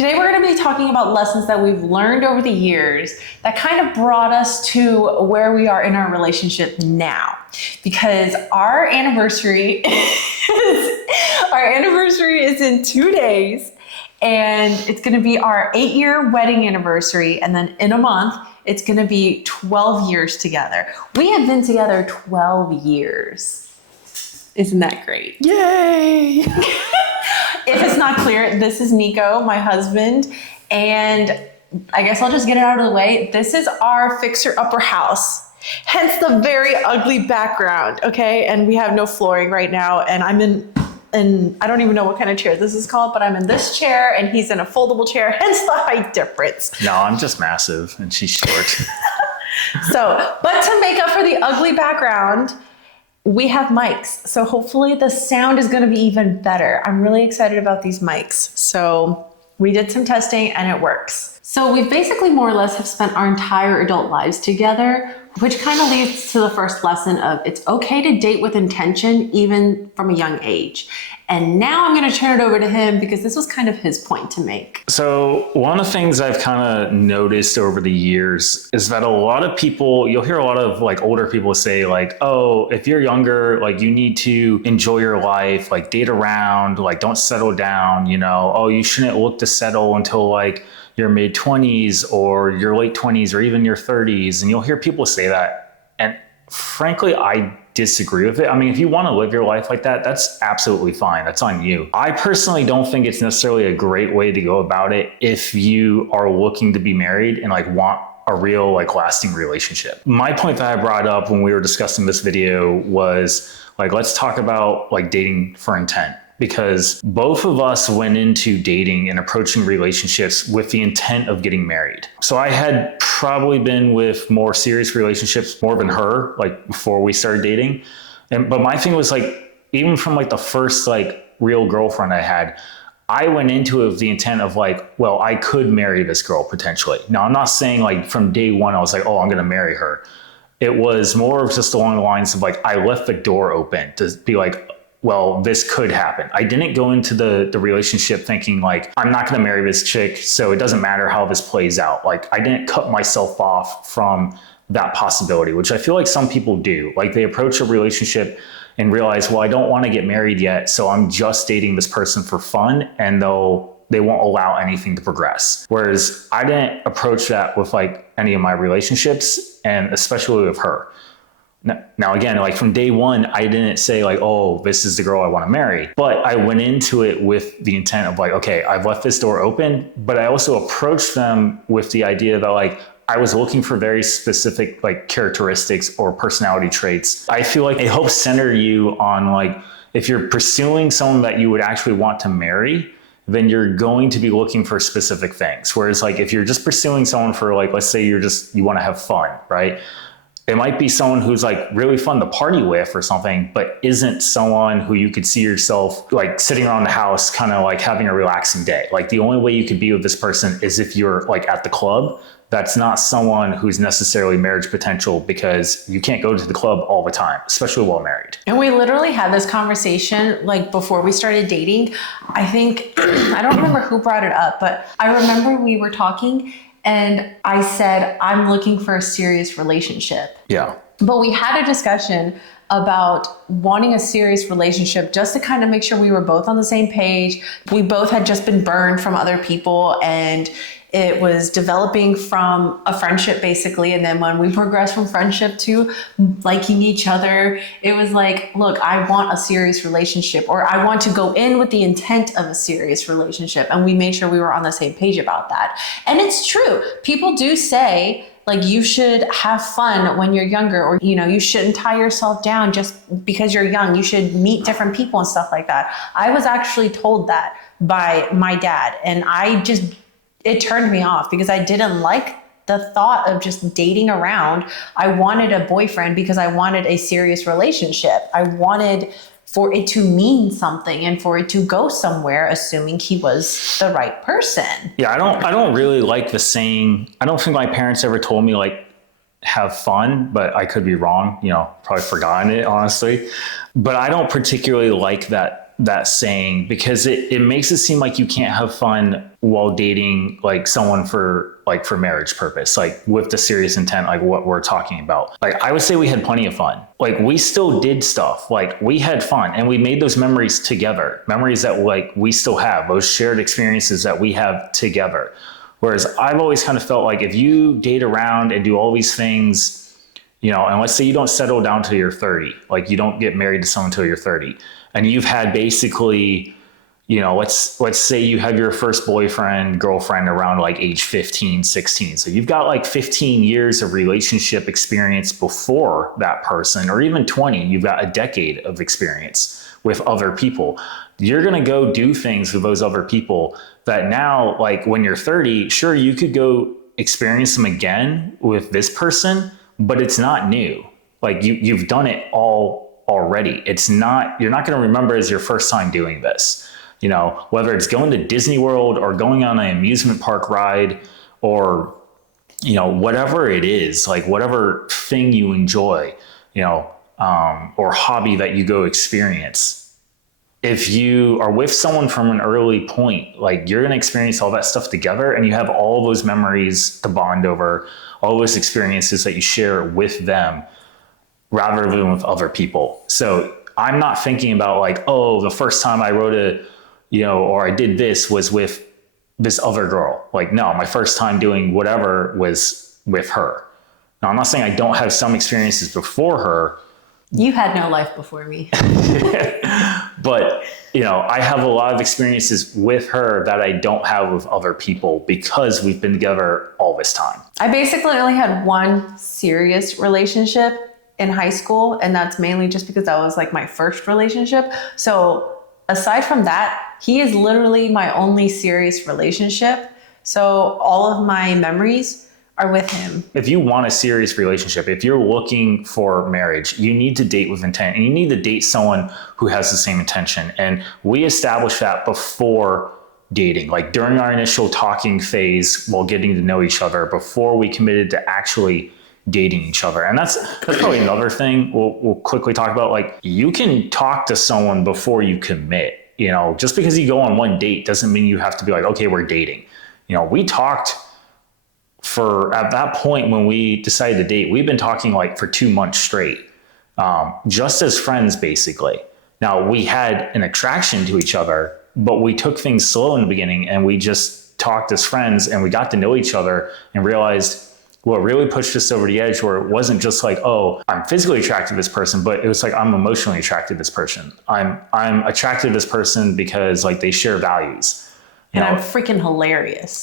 Today we're going to be talking about lessons that we've learned over the years that kind of brought us to where we are in our relationship now. Because our anniversary is in 2 days, and it's going to be our 8-year wedding anniversary, and then in a month it's going to be 12 years together. We have been together 12 years. Isn't that great? Yay! If it's not clear, this is Nico, my husband, and I guess I'll just get it out of the way. This is our fixer-upper house, hence the very ugly background, okay? And we have no flooring right now, and I'm in I don't even know what kind of chair this is called, but I'm in this chair, and he's in a foldable chair, hence the height difference. No, I'm just massive, and she's short. But to make up for the ugly background, we have mics, so hopefully the sound is going to be even better. I'm really excited about these mics. So we did some testing and it works. So we basically more or less have spent our entire adult lives together, which kind of leads to the first lesson of it's okay to date with intention, even from a young age. And now I'm going to turn it over to him because this was kind of his point to make. So one of the things I've kind of noticed over the years is that a lot of people, you'll hear a lot of like older people say like, oh, if you're younger, like you need to enjoy your life, like date around, like don't settle down, you know, oh, you shouldn't look to settle until like your mid 20s or your late 20s or even your 30s. And you'll hear people say that. And frankly, I disagree with it. I mean, if you want to live your life like that, that's absolutely fine. That's on you. I personally don't think it's necessarily a great way to go about it if you are looking to be married and like want a real like lasting relationship. My point that I brought up when we were discussing this video was like, let's talk about like dating for intent. Because both of us went into dating and approaching relationships with the intent of getting married. So I had probably been with more serious relationships more than her, like before we started dating. But my thing was like, even from like the first like real girlfriend I had, I went into it with the intent of like, well, I could marry this girl potentially. Now, I'm not saying like from day one, I was like, oh, I'm gonna marry her. It was more of just along the lines of like, I left the door open to be like, well, this could happen. I didn't go into the relationship thinking like, I'm not going to marry this chick, so it doesn't matter how this plays out. Like, I didn't cut myself off from that possibility, which I feel like some people do. Like, they approach a relationship and realize, well, I don't want to get married yet, so I'm just dating this person for fun, and they won't allow anything to progress. Whereas I didn't approach that with like any of my relationships, and especially with her. Now, again, like from day one, I didn't say like, oh, this is the girl I want to marry. But I went into it with the intent of like, okay, I've left this door open. But I also approached them with the idea that like, I was looking for very specific like characteristics or personality traits. I feel like it helps center you on like, if you're pursuing someone that you would actually want to marry, then you're going to be looking for specific things. Whereas like, if you're just pursuing someone for like, let's say you want to have fun, right? It might be someone who's like really fun to party with or something, but isn't someone who you could see yourself like sitting around the house, kind of like having a relaxing day. Like the only way you could be with this person is if you're like at the club. That's not someone who's necessarily marriage potential because you can't go to the club all the time, especially while married. And we literally had this conversation like before we started dating. I think, I don't remember who brought it up, but I remember we were talking and I said, I'm looking for a serious relationship. Yeah. But we had a discussion about wanting a serious relationship just to kind of make sure we were both on the same page. We both had just been burned from other people, and it was developing from a friendship basically. And then when we progressed from friendship to liking each other, it was like, look, I want a serious relationship, or I want to go in with the intent of a serious relationship. And we made sure we were on the same page about that. And it's true. People do say like you should have fun when you're younger, or, you know, you shouldn't tie yourself down just because you're young. You should meet different people and stuff like that. I was actually told that by my dad, and it turned me off because I didn't like the thought of just dating around. I wanted a boyfriend because I wanted a serious relationship. I wanted for it to mean something and for it to go somewhere, assuming he was the right person. Yeah, I don't really like the saying. I don't think my parents ever told me like have fun, but I could be wrong, you know, probably forgotten it honestly. But I don't particularly like that that saying because it makes it seem like you can't have fun while dating like someone for marriage purpose, like with the serious intent, like what we're talking about. Like I would say we had plenty of fun. Like we still did stuff, like we had fun and we made those memories together, memories that like we still have, those shared experiences that we have together. Whereas I've always kind of felt like if you date around and do all these things, you know, and let's say you don't settle down till you're 30, like you don't get married to someone till you're 30, and you've had basically, you know, let's say you have your first boyfriend, girlfriend around like age 15, 16. So you've got like 15 years of relationship experience before that person, or even 20, you've got a decade of experience with other people. You're going to go do things with those other people that now, like when you're 30, sure, you could go experience them again with this person, but it's not new. Like you've done it all already. You're not going to remember as your first time doing this. You know, whether it's going to Disney World or going on an amusement park ride or, you know, whatever it is, like whatever thing you enjoy, you know, or hobby that you go experience. If you are with someone from an early point, like you're going to experience all that stuff together and you have all those memories to bond over, all those experiences that you share with them rather than with other people. So I'm not thinking about like, oh, the first time I wrote or I did this was with this other girl. Like, no, my first time doing whatever was with her. Now, I'm not saying I don't have some experiences before her. You had no life before me. But, you know, I have a lot of experiences with her that I don't have with other people because we've been together all this time. I basically only had one serious relationship in high school, and that's mainly just because that was like my first relationship. So aside from that, he is literally my only serious relationship. So all of my memories are with him. If you want a serious relationship, if you're looking for marriage, you need to date with intent, and you need to date someone who has the same intention. And we established that before dating, like during our initial talking phase while getting to know each other, before we committed to actually dating each other. And that's probably another thing we'll quickly talk about. Like you can talk to someone before you commit. You know, just because you go on one date doesn't mean you have to be like, okay, we're dating. You know, we talked at that point when we decided to date, we've been talking like for 2 months straight, just as friends, basically. Now we had an attraction to each other, but we took things slow in the beginning and we just talked as friends and we got to know each other and realized what really pushed us over the edge, where it wasn't just like, oh, I'm physically attracted to this person, but it was like, I'm emotionally attracted to this person. I'm attracted to this person because like they share values. And I'm freaking hilarious.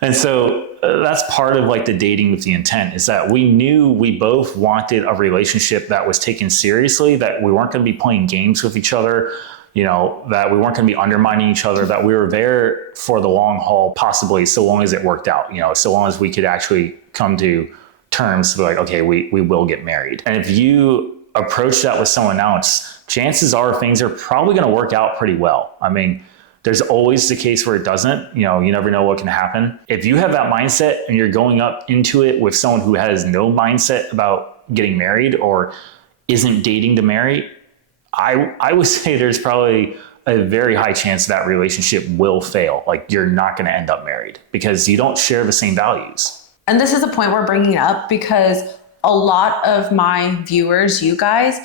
And so that's part of like the dating with the intent, is that we knew we both wanted a relationship that was taken seriously, that we weren't going to be playing games with each other, you know, that we weren't going to be undermining each other, that we were there for the long haul, possibly so long as it worked out, you know, so long as we could actually come to terms to be like, okay, we will get married. And if you approach that with someone else, chances are things are probably going to work out pretty well. I mean, there's always the case where it doesn't. You know, you never know what can happen. If you have that mindset and you're going up into it with someone who has no mindset about getting married or isn't dating to marry, I would say there's probably a very high chance that relationship will fail. Like you're not going to end up married because you don't share the same values. And this is a point we're bringing up because a lot of my viewers, you guys,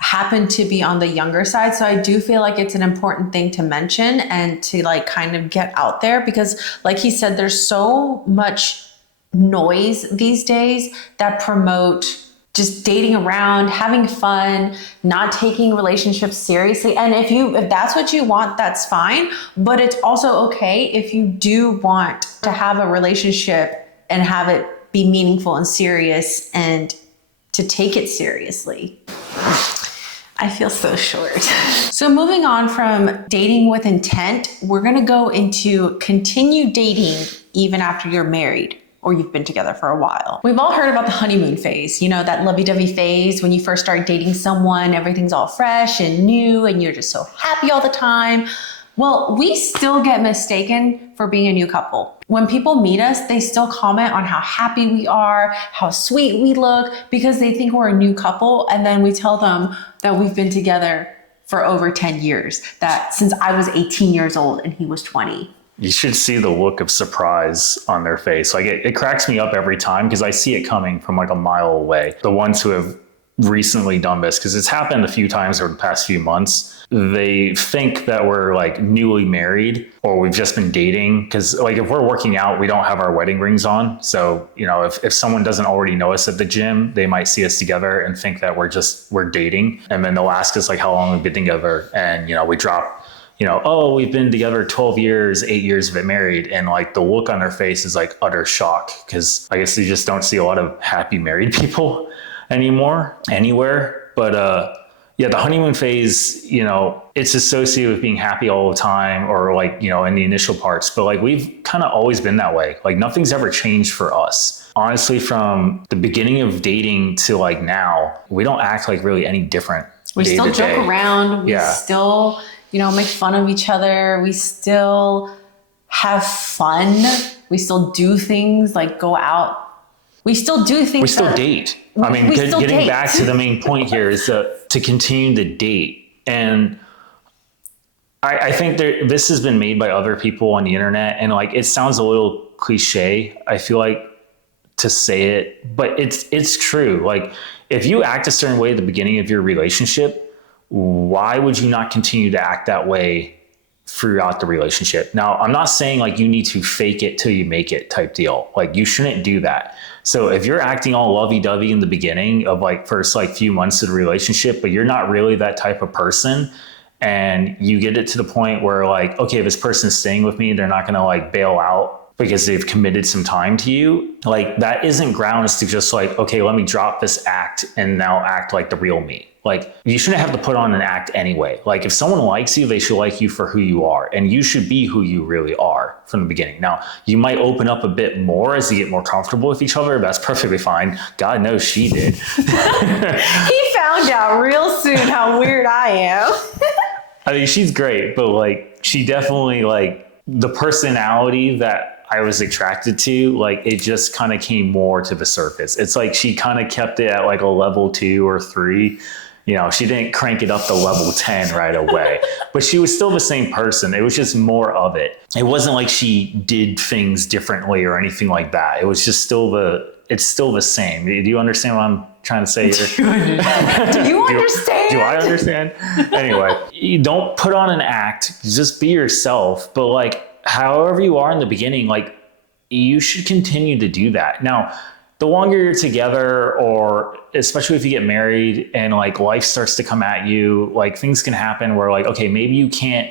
happen to be on the younger side. So I do feel like it's an important thing to mention and to like kind of get out there because like he said, there's so much noise these days that promote just dating around, having fun, not taking relationships seriously. And if that's what you want, that's fine. But it's also okay if you do want to have a relationship and have it be meaningful and serious and to take it seriously. I feel so short. So moving on from dating with intent, we're going to go into continue dating even after you're married or you've been together for a while. We've all heard about the honeymoon phase, you know, that lovey-dovey phase when you first start dating someone, everything's all fresh and new and you're just so happy all the time. Well, we still get mistaken for being a new couple. When people meet us, they still comment on how happy we are, how sweet we look, because they think we're a new couple. And then we tell them that we've been together for over 10 years, that since I was 18 years old and he was 20. You should see the look of surprise on their face. Like it cracks me up every time because I see it coming from like a mile away. The ones who have recently done this, because it's happened a few times over the past few months, they think that we're like newly married or we've just been dating. Because like if we're working out, we don't have our wedding rings on. So, you know, if someone doesn't already know us at the gym, they might see us together and think that we're dating. And then they'll ask us like how long we've been together. And, you know, we drop, you know, oh, we've been together 12 years, 8 years of it married. And like the look on their face is like utter shock, because I guess you just don't see a lot of happy married people anymore anywhere. But yeah, the honeymoon phase, you know, it's associated with being happy all the time, or like, you know, in the initial parts. But like we've kind of always been that way. Like nothing's ever changed for us. Honestly, from the beginning of dating to like now, we don't act like really any different. We day still to joke day. around. We Yeah. still, you know, make fun of each other. We still have fun. We still do things like go out. We still do things. We still that- date. I mean, we still getting date. back to the main point here is to continue to date. And I think this has been made by other people on the internet. And like, it sounds a little cliche, I feel like, to say it, but it's true. Like if you act a certain way at the beginning of your relationship, why would you not continue to act that way throughout the relationship? Now, I'm not saying like you need to fake it till you make it type deal. Like you shouldn't do that. So if you're acting all lovey-dovey in the beginning of like first like few months of the relationship, but you're not really that type of person, and you get it to the point where like, okay, this person's staying with me, they're not going to like bail out because they've committed some time to you. Like that isn't grounds to just like, okay, let me drop this act and now act like the real me. Like you shouldn't have to put on an act anyway. Like if someone likes you, they should like you for who you are, and you should be who you really are from the beginning. Now you might open up a bit more as you get more comfortable with each other. That's perfectly fine. God knows she did. He found out real soon how weird I am. I mean, she's great, but like she definitely like the personality that I was attracted to, like it just kind of came more to the surface. It's like she kind of kept it at like a level 2 or 3. You know, she didn't crank it up to level 10 right away, but she was still the same person. It was just more of it. It wasn't like she did things differently or anything like that. It was just it's still the same. Do you understand what I'm trying to say here? Do you understand? Do I understand? Anyway, you don't put on an act, just be yourself. But like, however you are in the beginning, like you should continue to do that. Now, the longer you're together, or especially if you get married and like life starts to come at you, like things can happen where like, okay, maybe you can't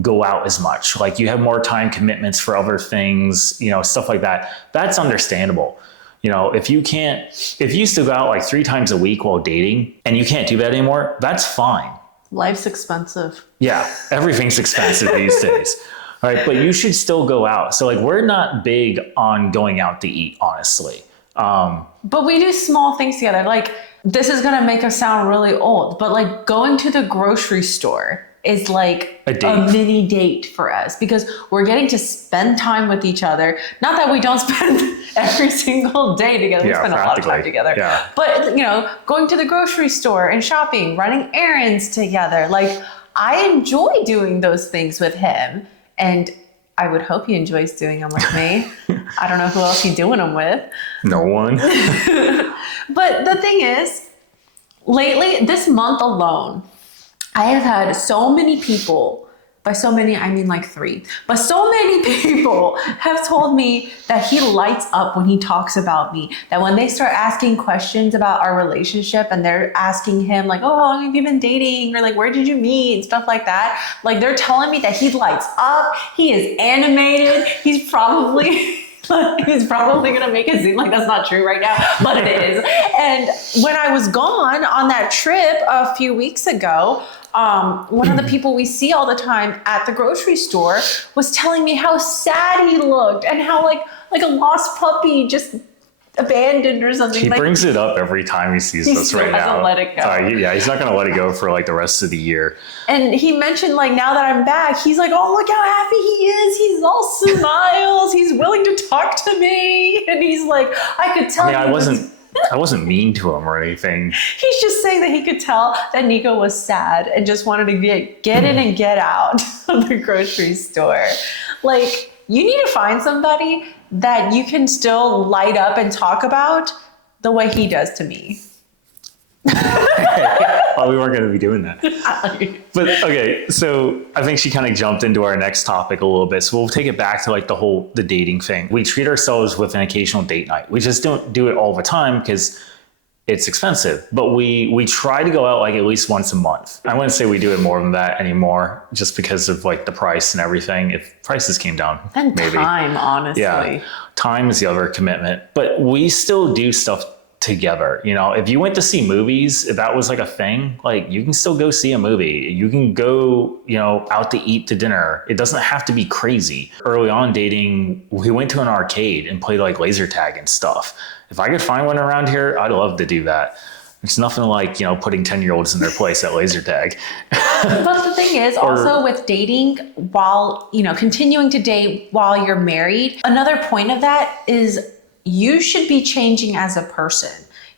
go out as much. Like you have more time commitments for other things, you know, stuff like that. That's understandable. You know, if you used to go out like 3 times a week while dating and you can't do that anymore, that's fine. Life's expensive. Yeah, everything's expensive these days. All right, but you should still go out. So like we're not big on going out to eat, honestly. But we do small things together. Like this is going to make us sound really old, but like going to the grocery store is like A date. mini date for us, because we're getting to spend time with each other. Not that we don't spend every single day together. We Yeah, spend a lot of time practically. together. Yeah. But, you know, going to the grocery store and shopping, running errands together. Like I enjoy doing those things with him, and I would hope he enjoys doing them with me. I don't know who else he's doing them with. No one. But the thing is, lately, this month alone, I have had so many people, by so many, I mean like 3, but so many people have told me that he lights up when he talks about me. That when they start asking questions about our relationship and they're asking him like, oh, how long have you been dating? Or like, where did you meet? And stuff like that. Like they're telling me that he lights up. He is animated. He's probably gonna make it seem like that's not true right now, but it is. And when I was gone on that trip a few weeks ago, one of the people we see all the time at the grocery store was telling me how sad he looked and how like a lost puppy just abandoned or something. He like, brings it up every time he sees He us still right hasn't now. let it go. Yeah, he's not going to let it go for like the rest of the year. and he mentioned like, now that I'm back, he's like, oh, look how happy he is. He's all smiles. He's willing to talk to me. And he's like, I could tell. I mean, I wasn't mean to him or anything. He's just saying that he could tell that Nico was sad and just wanted to get in and get out of the grocery store. Like, you need to find somebody that you can still light up and talk about the way he does to me. Oh, we weren't going to be doing that. But okay, so I think she kind of jumped into our next topic a little bit. So we'll take it back to like the dating thing. We treat ourselves with an occasional date night. We just don't do it all the time because it's expensive. But we try to go out like at least once a month. I wouldn't say we do it more than that anymore, just because of like the price and everything. If prices came down, and maybe. Time, honestly. Yeah, time is the other commitment. But we still do stuff together. You know, if you went to see movies, if that was like a thing, like you can still go see a movie. You can go, you know, out to eat to dinner. It doesn't have to be crazy. Early on dating, we went to an arcade and played like laser tag and stuff. If I could find one around here, I'd love to do that. There's nothing like, you know, putting 10-year-olds in their place at laser tag. But the thing is, also with dating while, you know, continuing to date while you're married, another point of that is you should be changing as a person.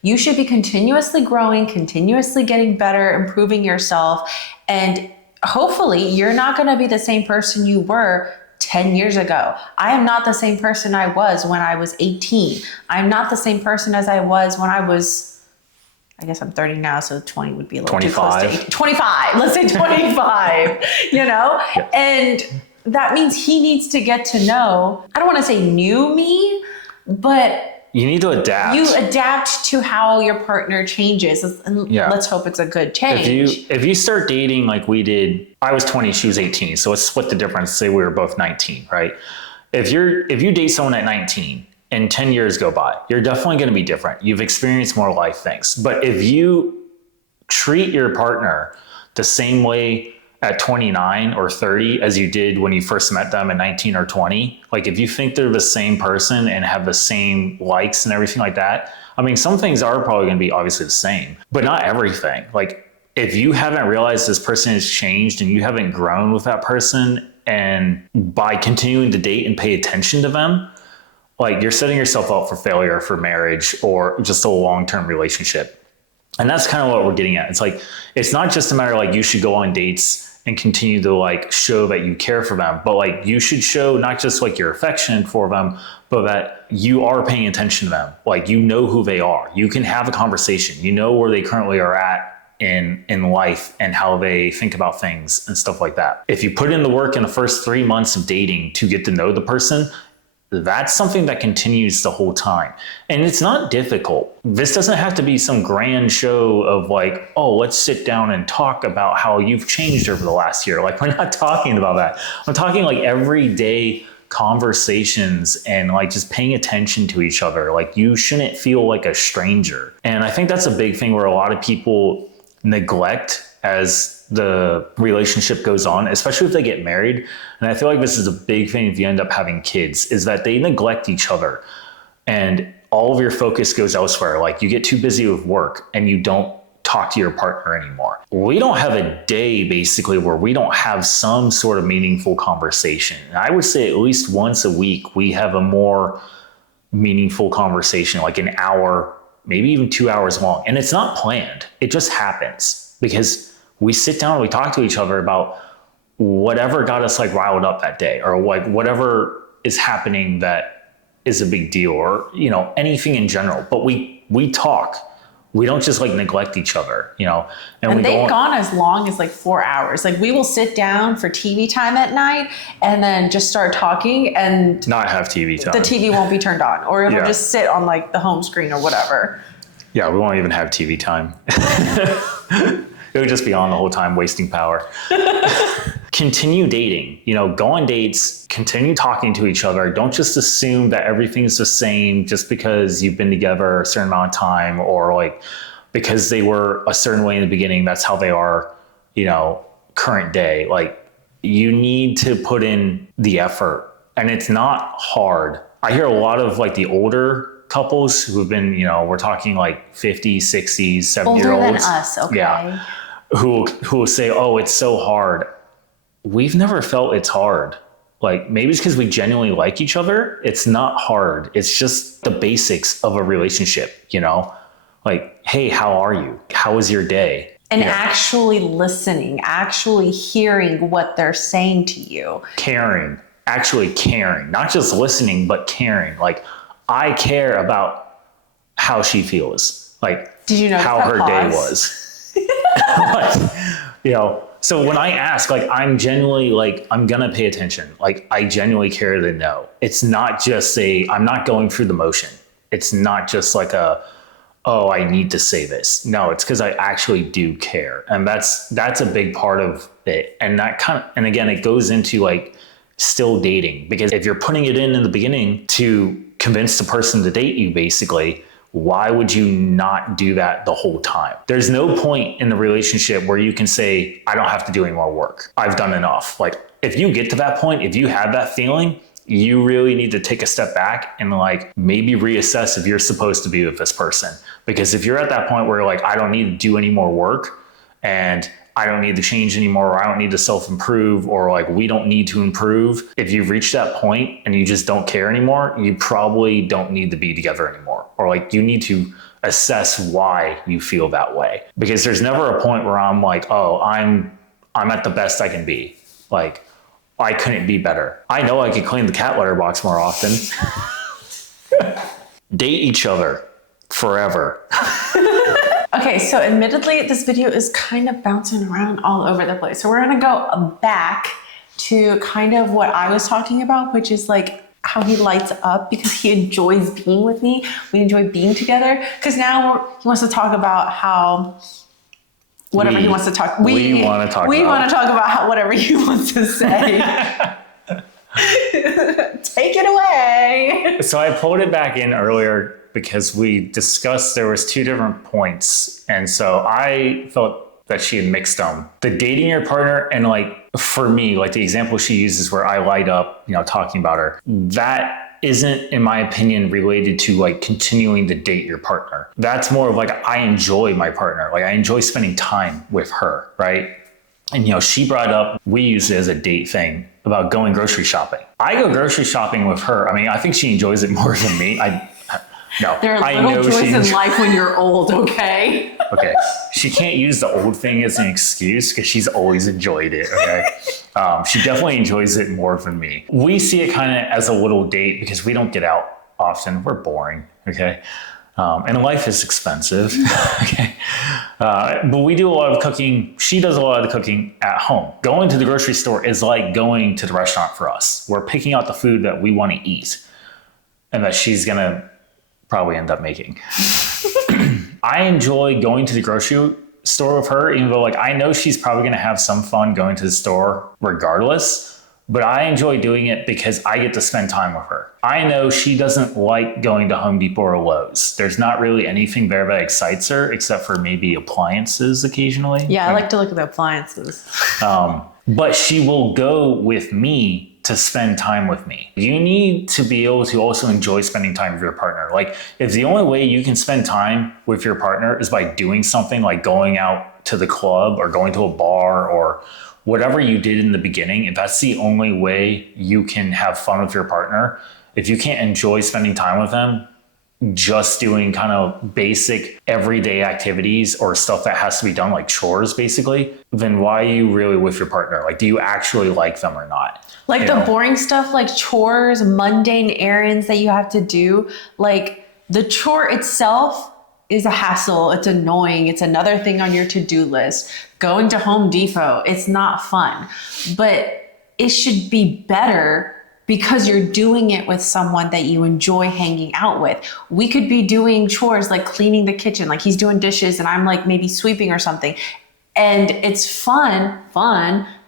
You should be continuously growing, continuously getting better, improving yourself. And hopefully you're not going to be the same person you were 10 years ago. I am not the same person I was when I was 18. I'm not the same person as I was when I was, I guess I'm 30 now, so 20 would be a little 25. too close to 25. Let's say 25, you know? Yeah. And that means he needs to get to know, I don't want to say new me, but you need to adapt. you adapt to how your partner changes. And let's hope it's a good change. If you start dating like we did, I was 20, she was 18. So let's split the difference. Say we were both 19, right? If you date someone at 19 and 10 years go by, you're definitely going to be different. You've experienced more life things. But if you treat your partner the same way at 29 or 30 as you did when you first met them at 19 or 20, like if you think they're the same person and have the same likes and everything like that, I mean, some things are probably going to be obviously the same, but not everything. Like if you haven't realized this person has changed and you haven't grown with that person, and by continuing to date and pay attention to them, like you're setting yourself up for failure for marriage or just a long-term relationship. And that's kind of what we're getting at. It's like, it's not just a matter of like you should go on dates and continue to like show that you care for them, but like you should show not just like your affection for them, but that you are paying attention to them. Like, you know who they are. You can have a conversation. You know where they currently are at in life and how they think about things and stuff like that. If you put in the work in the first 3 months of dating to get to know the person, that's something that continues the whole time. And it's not difficult. This doesn't have to be some grand show of like, oh, let's sit down and talk about how you've changed over the last year. Like, we're not talking about that. I'm talking like everyday conversations and like just paying attention to each other. Like, you shouldn't feel like a stranger. And I think that's a big thing where a lot of people neglect as the relationship goes on, especially if they get married. And I feel like this is a big thing if you end up having kids, is that they neglect each other and all of your focus goes elsewhere. Like, you get too busy with work and you don't talk to your partner anymore. We don't have a day basically where we don't have some sort of meaningful conversation. And I would say at least once a week, we have a more meaningful conversation, like an hour, maybe even 2 hours long. And it's not planned. It just happens because we sit down and we talk to each other about whatever got us like riled up that day, or like whatever is happening that is a big deal, or, you know, anything in general. But we talk. We don't just like neglect each other, you know. And they've gone as long as like 4 hours. Like, we will sit down for TV time at night and then just start talking, and not have TV time. The TV won't be turned on, or it'll just sit on like the home screen or whatever. Yeah, we won't even have TV time. It would just be on the whole time, wasting power. Continue dating, you know, go on dates, continue talking to each other. Don't just assume that everything's the same just because you've been together a certain amount of time, or like because they were a certain way in the beginning, that's how they are, you know, current day. Like, you need to put in the effort, and it's not hard. I hear a lot of like the older couples who have been, you know, we're talking like 50s, 60s, 70-year-olds. Older than us, okay. Yeah. Who will say, oh, it's so hard. We've never felt it's hard. Like maybe it's because we genuinely like each other. It's not hard. It's just the basics of a relationship, you know? Like, hey, how are you? How was your day? And actually listening, actually hearing what they're saying to you. Caring, actually caring, not just listening, but caring. Like, I care about how she feels, like Did you know how her day was. Like, you know, so when I ask, like, I'm genuinely like, I'm gonna pay attention. Like, I genuinely care to know. It's not just I'm not going through the motion. It's not just like oh, I need to say this. No, it's because I actually do care. And that's a big part of it. And and again, it goes into like still dating, because if you're putting it in the beginning to convince the person to date you, basically, why would you not do that the whole time? There's no point in the relationship where you can say, I don't have to do any more work. I've done enough. Like, if you get to that point, if you have that feeling, you really need to take a step back and like maybe reassess if you're supposed to be with this person. Because if you're at that point where like, I don't need to do any more work and I don't need to change anymore, or I don't need to self-improve, or like we don't need to improve. If you've reached that point and you just don't care anymore, you probably don't need to be together anymore. Or like you need to assess why you feel that way. Because there's never a point where I'm like, oh, I'm at the best I can be. Like, I couldn't be better. I know I could clean the cat litter box more often. Date each other forever. Okay, so admittedly, this video is kind of bouncing around all over the place. So we're gonna go back to kind of what I was talking about, which is like how he lights up because he enjoys being with me. We enjoy being together. Because now he wants to talk about how whatever he wants to talk. We want to talk about how whatever he wants to say. Take it away. So I pulled it back in earlier because we discussed there was two different points. And so I felt that she had mixed them. The dating your partner, and like for me, like the example she uses where I light up, you know, talking about her, that isn't, in my opinion, related to like continuing to date your partner. That's more of like, I enjoy my partner. Like I enjoy spending time with her, right? And, you know, she brought up, we use it as a date thing about going grocery shopping. I go grocery shopping with her. I mean, I think she enjoys it more than me. No, there are little joys in life when you're old, okay? Okay. She can't use the old thing as an excuse because she's always enjoyed it, okay? She definitely enjoys it more than me. We see it kind of as a little date because we don't get out often. We're boring, okay? And life is expensive, okay? But we do a lot of cooking. She does a lot of the cooking at home. Going to the grocery store is like going to the restaurant for us. We're picking out the food that we want to eat and that she's going to probably end up making. I enjoy going to the grocery store with her, even though like I know she's probably going to have some fun going to the store regardless, but I enjoy doing it because I get to spend time with her. I know she doesn't like going to Home Depot or Lowe's. There's not really anything there that excites her except for maybe appliances occasionally. Yeah, I like to look at the appliances. But she will go with me to spend time with me. You need to be able to also enjoy spending time with your partner. Like if the only way you can spend time with your partner is by doing something like going out to the club or going to a bar or whatever you did in the beginning, if that's the only way you can have fun with your partner, if you can't enjoy spending time with them, just doing kind of basic everyday activities or stuff that has to be done like chores basically, then why are you really with your partner? Like, do you actually like them or not? Like the boring stuff, like chores, mundane errands that you have to do, like the chore itself is a hassle. It's annoying. It's another thing on your to-do list. Going to Home Depot, it's not fun, but it should be better because you're doing it with someone that you enjoy hanging out with. We could be doing chores like cleaning the kitchen, like he's doing dishes and I'm like maybe sweeping or something. And it's fun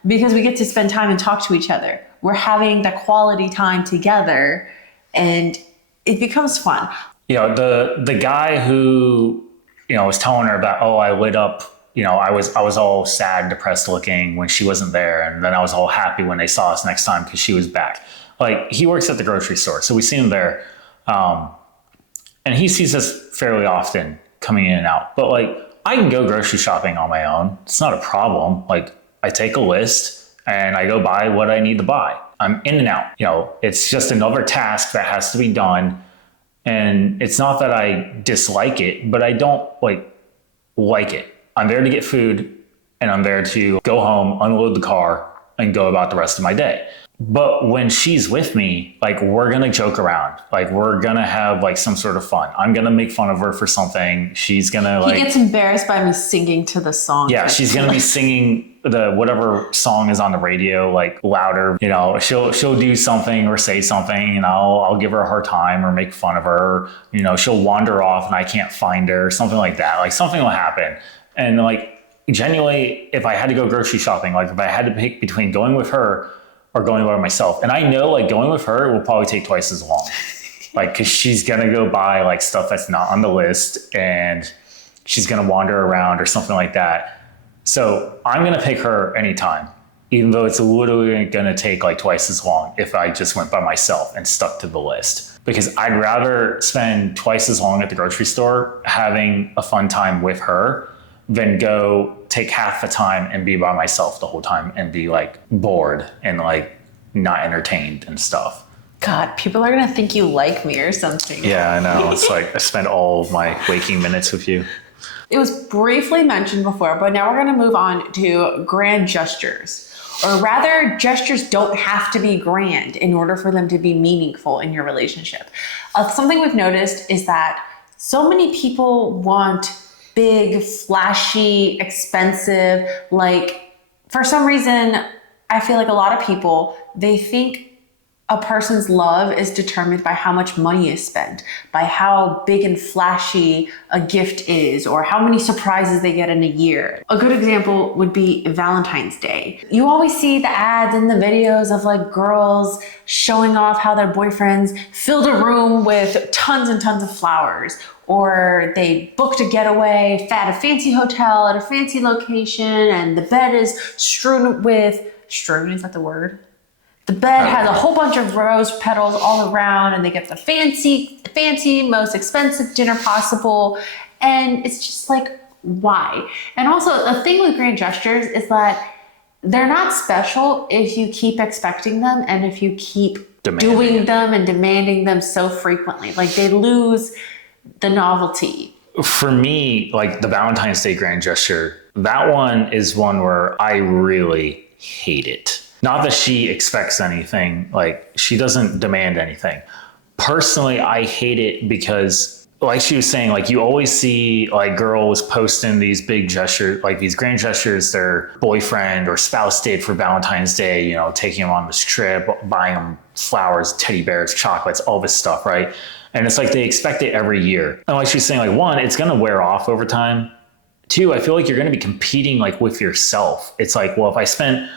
because we get to spend time and talk to each other. We're having the quality time together and it becomes fun. You know, the guy who, you know, was telling her about, oh, I lit up, you know, I was all sad, depressed looking when she wasn't there. And then I was all happy when they saw us next time because she was back. Like he works at the grocery store. So we see him there. And he sees us fairly often coming in and out, but like I can go grocery shopping on my own. It's not a problem. Like I take a list and I go buy what I need to buy. I'm in and out. You know, it's just another task that has to be done. And it's not that I dislike it, but I don't like it. I'm there to get food and I'm there to go home, unload the car, and go about the rest of my day. But when she's with me, like, we're going to joke around. Like, we're going to have like some sort of fun. I'm going to make fun of her for something. She's going to He gets embarrassed by me singing to the song. yeah, she's going to be singing the whatever song is on the radio, like louder. You know, she'll do something or say something and I'll give her a hard time or make fun of her. You know, she'll wander off and I can't find her, something like that. Like, something will happen. And like, genuinely, if I had to go grocery shopping, like if I had to pick between going with her or going by myself, and I know like going with her will probably take twice as long, like, because she's gonna go buy like stuff that's not on the list and she's gonna wander around or something like that. So I'm gonna pick her anytime, even though it's literally gonna take like twice as long if I just went by myself and stuck to the list. Because I'd rather spend twice as long at the grocery store having a fun time with her than go take half the time and be by myself the whole time and be like bored and like not entertained and stuff. God, people are going to think you like me or something. Yeah, I know. It's like I spent all of my waking minutes with you. It was briefly mentioned before, but now we're going to move on to grand gestures. Or rather, gestures don't have to be grand in order for them to be meaningful in your relationship. Something we've noticed is that so many people want big, flashy, expensive, like, for some reason, I feel like a lot of people, they think a person's love is determined by how much money is spent, by how big and flashy a gift is, or how many surprises they get in a year. A good example would be Valentine's Day. You always see the ads and the videos of like girls showing off how their boyfriends filled a room with tons and tons of flowers, or they booked a getaway at a fancy hotel at a fancy location and the bed is strewn, is that the word? The bed has a whole bunch of rose petals all around and they get the fancy, most expensive dinner possible. And it's just like, why? And also the thing with grand gestures is that they're not special if you keep expecting them and if you keep doing them and demanding them so frequently. Like, they lose the novelty. For me, like the Valentine's Day grand gesture, that one is one where I really hate it. Not that she expects anything, like she doesn't demand anything. Personally, I hate it because, like she was saying, like you always see like girls posting these big gestures, like these grand gestures their boyfriend or spouse did for Valentine's Day, you know, taking them on this trip, buying them flowers, teddy bears, chocolates, all this stuff, right? And it's like they expect it every year. And like she's saying, like, one, it's gonna wear off over time. Two, I feel like you're gonna be competing like with yourself. It's like, well, if I spent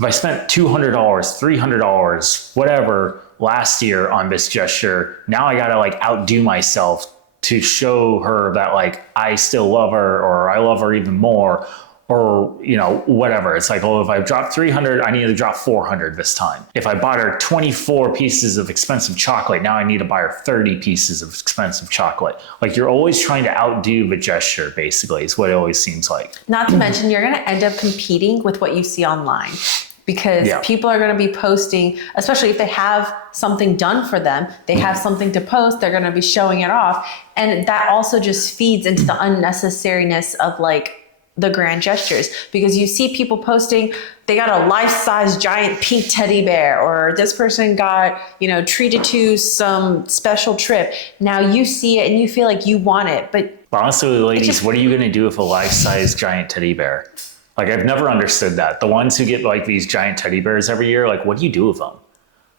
$200, $300, whatever last year on this gesture, now I gotta like outdo myself to show her that like I still love her or I love her even more, or, you know, whatever. It's like, oh, if I dropped 300, I need to drop 400 this time. If I bought her 24 pieces of expensive chocolate, now I need to buy her 30 pieces of expensive chocolate. Like, you're always trying to outdo the gesture, basically, is what it always seems like. Not to mention, you're going to end up competing with what you see online. Because people are going to be posting, especially if they have something done for them, they have something to post, they're going to be showing it off. And that also just feeds into the unnecessariness of like the grand gestures, because you see people posting, they got a life-size giant pink teddy bear, or this person got, you know, treated to some special trip. Now you see it and you feel like you want it, but honestly, ladies, what are you going to do with a life-size giant teddy bear? Like, I've never understood that. The ones who get like these giant teddy bears every year, like, what do you do with them?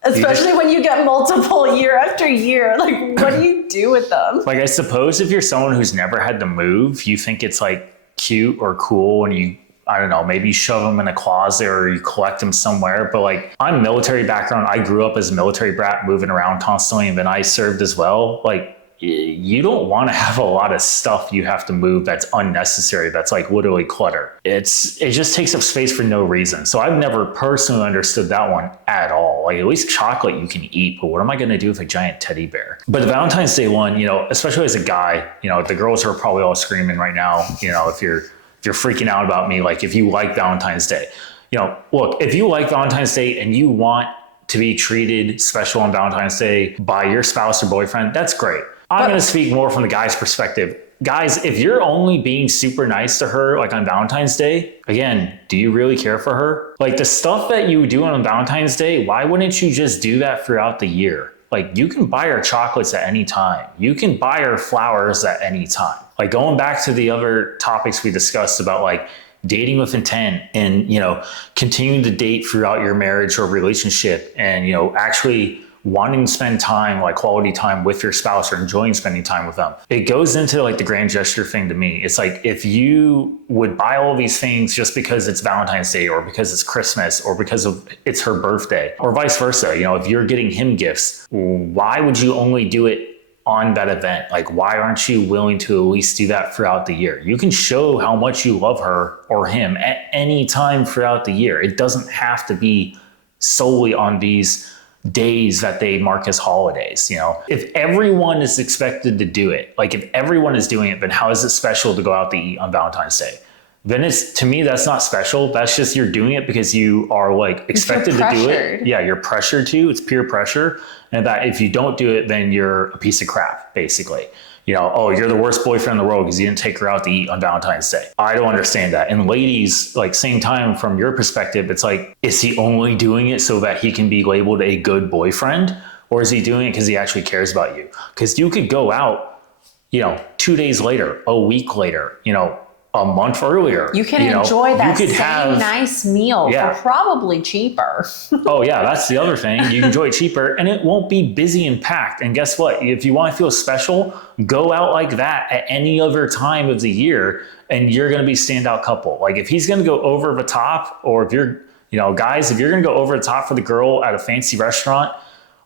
Especially when you get multiple year after year. Like, what do you do with them? Like, I suppose if you're someone who's never had to move, you think it's like cute or cool and you, I don't know, maybe you shove them in a closet or you collect them somewhere. But like, I'm military background. I grew up as a military brat moving around constantly, and then I served as well. Like, you don't want to have a lot of stuff you have to move that's unnecessary, that's like literally clutter. It just takes up space for no reason. So I've never personally understood that one at all. Like, at least chocolate you can eat, but what am I going to do with a giant teddy bear? But the Valentine's Day one, you know, especially as a guy, you know, the girls are probably all screaming right now, you know, if you're freaking out about me, like if you like Valentine's Day, you know, look, if you like Valentine's Day and you want to be treated special on Valentine's Day by your spouse or boyfriend, that's great. I'm going to speak more from the guy's perspective. Guys, if you're only being super nice to her, like on Valentine's Day, again, do you really care for her? Like the stuff that you do on Valentine's Day, why wouldn't you just do that throughout the year? Like you can buy her chocolates at any time. You can buy her flowers at any time. Like going back to the other topics we discussed about like dating with intent and, you know, continuing to date throughout your marriage or relationship and, you know, actually wanting to spend time, like quality time with your spouse or enjoying spending time with them. It goes into like the grand gesture thing to me. It's like, if you would buy all these things just because it's Valentine's Day or because it's Christmas or because of it's her birthday or vice versa, you know, if you're getting him gifts, why would you only do it on that event? Like, why aren't you willing to at least do that throughout the year? You can show how much you love her or him at any time throughout the year. It doesn't have to be solely on these days that they mark as holidays. You know, if everyone is expected to do it, like if everyone is doing it, then how is it special to go out to eat on Valentine's Day? Then it's, to me, that's not special. That's just, you're doing it because you are like expected to do it. Yeah, you're pressured to. It's peer pressure. And that if you don't do it, then you're a piece of crap, basically. You know, oh, you're the worst boyfriend in the world because you didn't take her out to eat on Valentine's Day. I don't understand that. And ladies, like same time from your perspective, it's like, is he only doing it so that he can be labeled a good boyfriend? Or is he doing it because he actually cares about you? Because you could go out, you know, 2 days later, a week later, you know, a month earlier. You can enjoy that same nice meal for probably cheaper. Oh yeah, that's the other thing. You can enjoy it cheaper and it won't be busy and packed. And guess what? If you want to feel special, go out like that at any other time of the year and you're going to be standout couple. Like if he's going to go over the top, or if you're, you know, guys, if you're going to go over the top for the girl at a fancy restaurant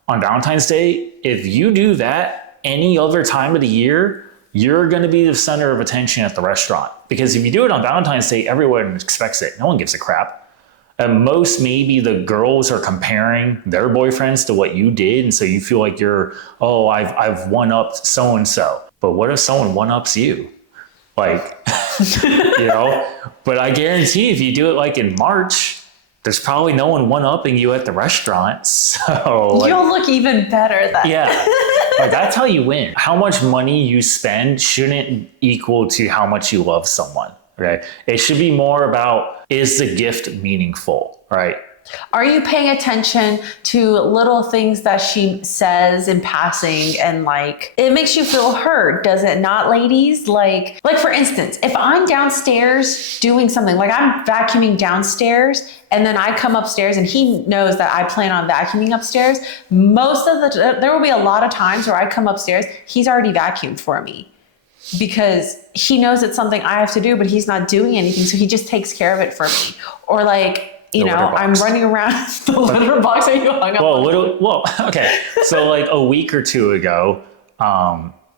on Valentine's Day, if you do that any other time of the year, you're going to be the center of attention at the restaurant. Because if you do it on Valentine's Day, everyone expects it. No one gives a crap. At most, maybe the girls are comparing their boyfriends to what you did. And so you feel like you're, oh, I've one-upped so-and-so. But what if someone one-ups you? Like, you know, but I guarantee if you do it like in March, there's probably no one one-upping you at the restaurant. So like, you'll look even better then. Yeah. Like that's how you win. How much money you spend shouldn't equal to how much you love someone, right? It should be more about, is the gift meaningful, right? Are you paying attention to little things that she says in passing and like, it makes you feel heard, does it not, ladies? Like for instance, if I'm downstairs doing something, like I'm vacuuming downstairs and then I come upstairs and he knows that I plan on vacuuming upstairs, there will be a lot of times where I come upstairs, he's already vacuumed for me because he knows it's something I have to do, but he's not doing anything. So he just takes care of it for me. Or like, you know, I'm running around the litter box that you hung up. Well, okay. So like a week or two ago,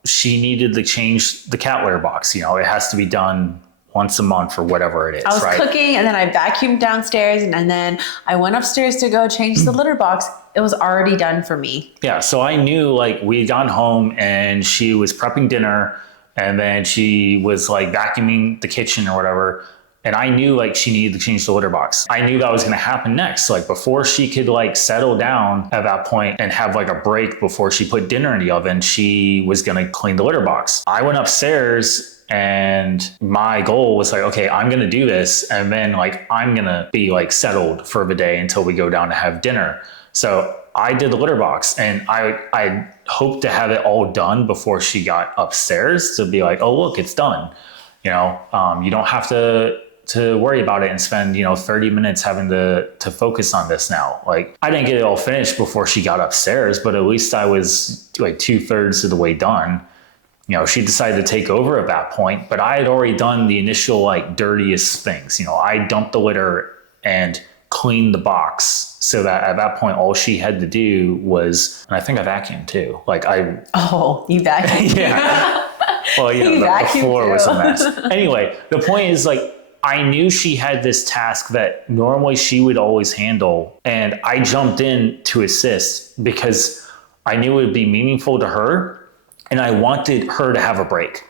she needed to change the cat litter box. You know, it has to be done once a month or whatever it is. I was cooking and then I vacuumed downstairs and then I went upstairs to go change the litter box. It was already done for me. Yeah. So I knew like we'd gone home and she was prepping dinner and then she was like vacuuming the kitchen or whatever. And I knew like she needed to change the litter box. I knew that was going to happen next. Like before she could like settle down at that point and have like a break before she put dinner in the oven, she was going to clean the litter box. I went upstairs and my goal was like, okay, I'm going to do this. And then like, I'm going to be like settled for the day until we go down to have dinner. So I did the litter box and I hoped to have it all done before she got upstairs to be like, oh, look, it's done. You know, you don't have to worry about it and spend, 30 minutes having to focus on this now. Like I didn't get it all finished before she got upstairs, but at least I was like 2/3 of the way done. She decided to take over at that point, but I had already done the initial like dirtiest things. I dumped the litter and cleaned the box so that at that point, all she had to do was, and I think I vacuumed too. You vacuumed? Yeah. Well, the floor was a mess. Anyway, the point is like, I knew she had this task that normally she would always handle. And I jumped in to assist because I knew it would be meaningful to her. And I wanted her to have a break.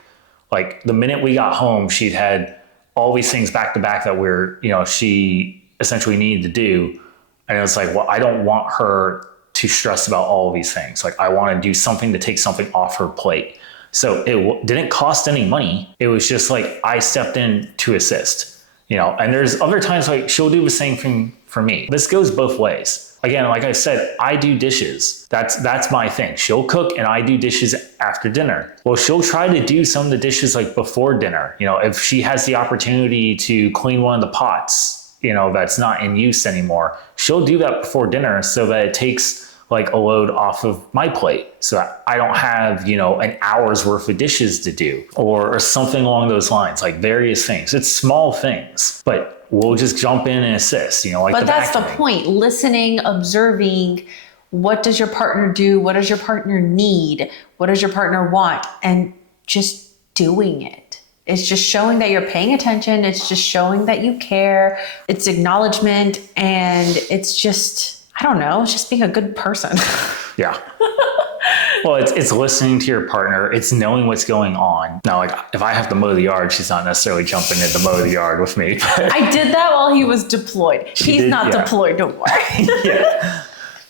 Like the minute we got home, she'd had all these things back to back that she essentially needed to do. And it's like, well, I don't want her to stress about all of these things. Like, I want to do something to take something off her plate. So it didn't cost any money. It was just like I stepped in to assist, and there's other times like she'll do the same thing for me. This goes both ways. Again, like I said, I do dishes. That's my thing. She'll cook and I do dishes after dinner. Well, she'll try to do some of the dishes like before dinner. If she has the opportunity to clean one of the pots, that's not in use anymore, she'll do that before dinner so that it takes like a load off of my plate so that I don't have, an hour's worth of dishes to do or something along those lines, like various things. It's small things, but we'll just jump in and assist, like But that's the vacuuming. point. Listening, observing, what does your partner do? What does your partner need? What does your partner want? And just doing it. It's just showing that you're paying attention. It's just showing that you care. It's acknowledgement. And it's just, I don't know, it's just being a good person. Yeah. Well, it's listening to your partner. It's knowing what's going on. Now, like if I have to mow the yard, she's not necessarily jumping in to mow the yard with me. I did that while he was deployed. He's did, not yeah. deployed, don't worry. Yeah.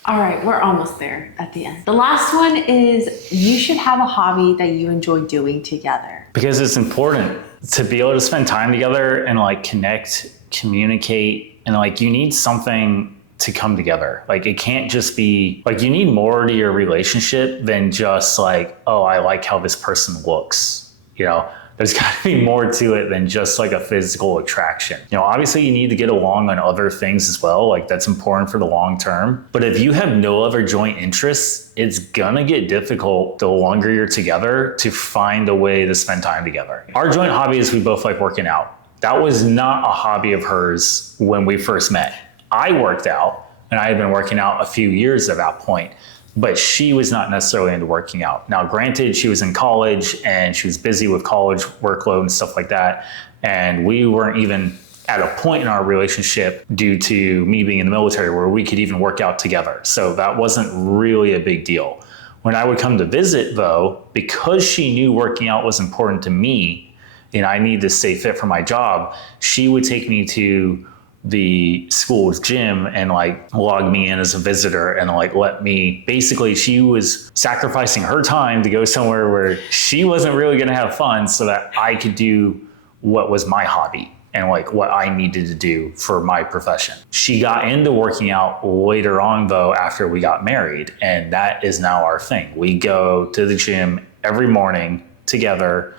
All right, we're almost there at the end. The last one is you should have a hobby that you enjoy doing together. Because it's important to be able to spend time together and like connect, communicate, and like you need something to come together. Like it can't just be like you need more to your relationship than just like, oh, I like how this person looks. There's got to be more to it than just like a physical attraction. Obviously you need to get along on other things as well. Like that's important for the long term. But if you have no other joint interests, it's gonna get difficult the longer you're together to find a way to spend time together. Our joint hobby is we both like working out. That was not a hobby of hers when we first met. I worked out and I had been working out a few years at that point. But she was not necessarily into working out. Now, granted, she was in college and she was busy with college workload and stuff like that. And we weren't even at a point in our relationship due to me being in the military where we could even work out together. So that wasn't really a big deal. When I would come to visit, though, because she knew working out was important to me and I needed to stay fit for my job, she would take me to the school's gym and like log me in as a visitor and like let me, basically she was sacrificing her time to go somewhere where she wasn't really going to have fun so that I could do what was my hobby and like what I needed to do for my profession. She got into working out later on though after we got married, and that is now our thing. We go to the gym every morning together,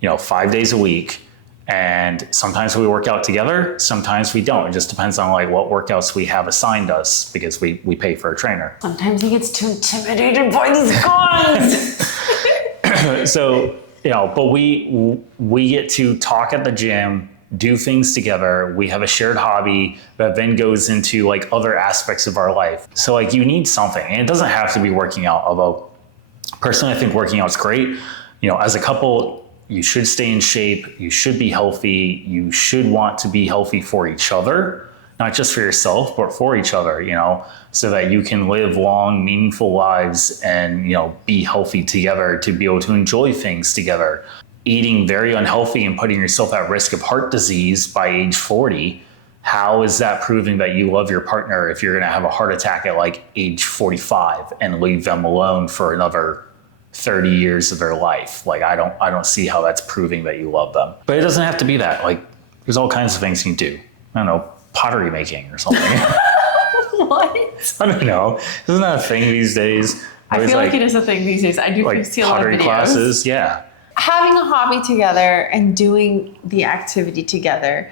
5 days a week. And sometimes we work out together, sometimes we don't. It just depends on like what workouts we have assigned us because we pay for a trainer. Sometimes he gets too intimidated by these guns. So, but we get to talk at the gym, do things together. We have a shared hobby that then goes into like other aspects of our life. So like you need something, and it doesn't have to be working out. Although personally, I think working out is great. As a couple, you should stay in shape. You should be healthy. You should want to be healthy for each other, not just for yourself, but for each other, so that you can live long, meaningful lives and, be healthy together to be able to enjoy things together. Eating very unhealthy and putting yourself at risk of heart disease by age 40. How is that proving that you love your partner if you're going to have a heart attack at like age 45 and leave them alone for another 30 years of their life? Like I don't see how that's proving that you love them. But it doesn't have to be that. Like there's all kinds of things you can do. I don't know, pottery making or something. What? I don't know. Isn't that a thing these days? I feel like it is a thing these days. I do like see a lot of pottery videos. classes. Yeah. Having a hobby together and doing the activity together,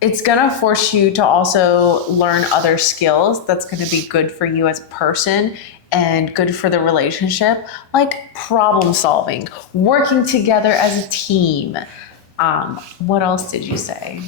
it's going to force you to also learn other skills that's going to be good for you as a person and good for the relationship, like problem solving, working together as a team. What else did you say?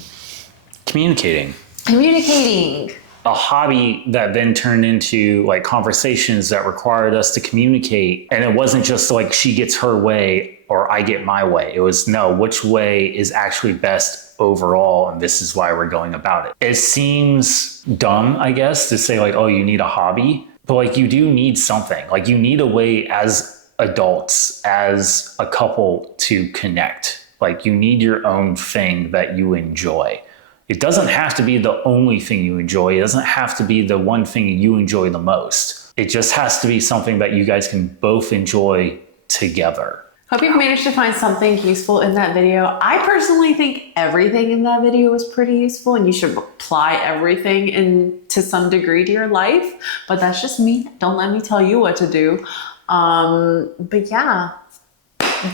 Communicating. Communicating. A hobby that then turned into like conversations that required us to communicate. And it wasn't just like she gets her way or I get my way. It was no, which way is actually best overall, and this is why we're going about it. It seems dumb, I guess, to say like, oh, you need a hobby, but like you do need something. Like you need a way as adults, as a couple to connect. Like you need your own thing that you enjoy. It doesn't have to be the only thing you enjoy. It doesn't have to be the one thing you enjoy the most. It just has to be something that you guys can both enjoy together. Hope you've managed to find something useful in that video. I personally think everything in that video was pretty useful, and you should apply everything to some degree to your life. But that's just me. Don't let me tell you what to do. But yeah,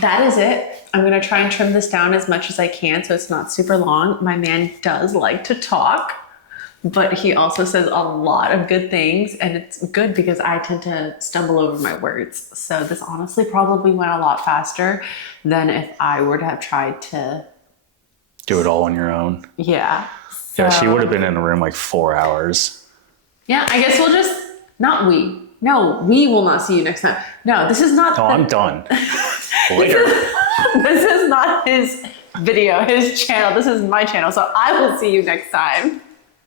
that is it. I'm gonna try and trim this down as much as I can so it's not super long. My man does like to talk, but he also says a lot of good things, and it's good because I tend to stumble over my words. So this honestly probably went a lot faster than if I were to have tried to do it all on your own. Yeah. Yeah, she would have been in the room like 4 hours. Yeah, I guess we'll just, not we. No, we will not see you next time. No, this is not. No, I'm done. Later. This is not his video, his channel. This is my channel. So I will see you next time.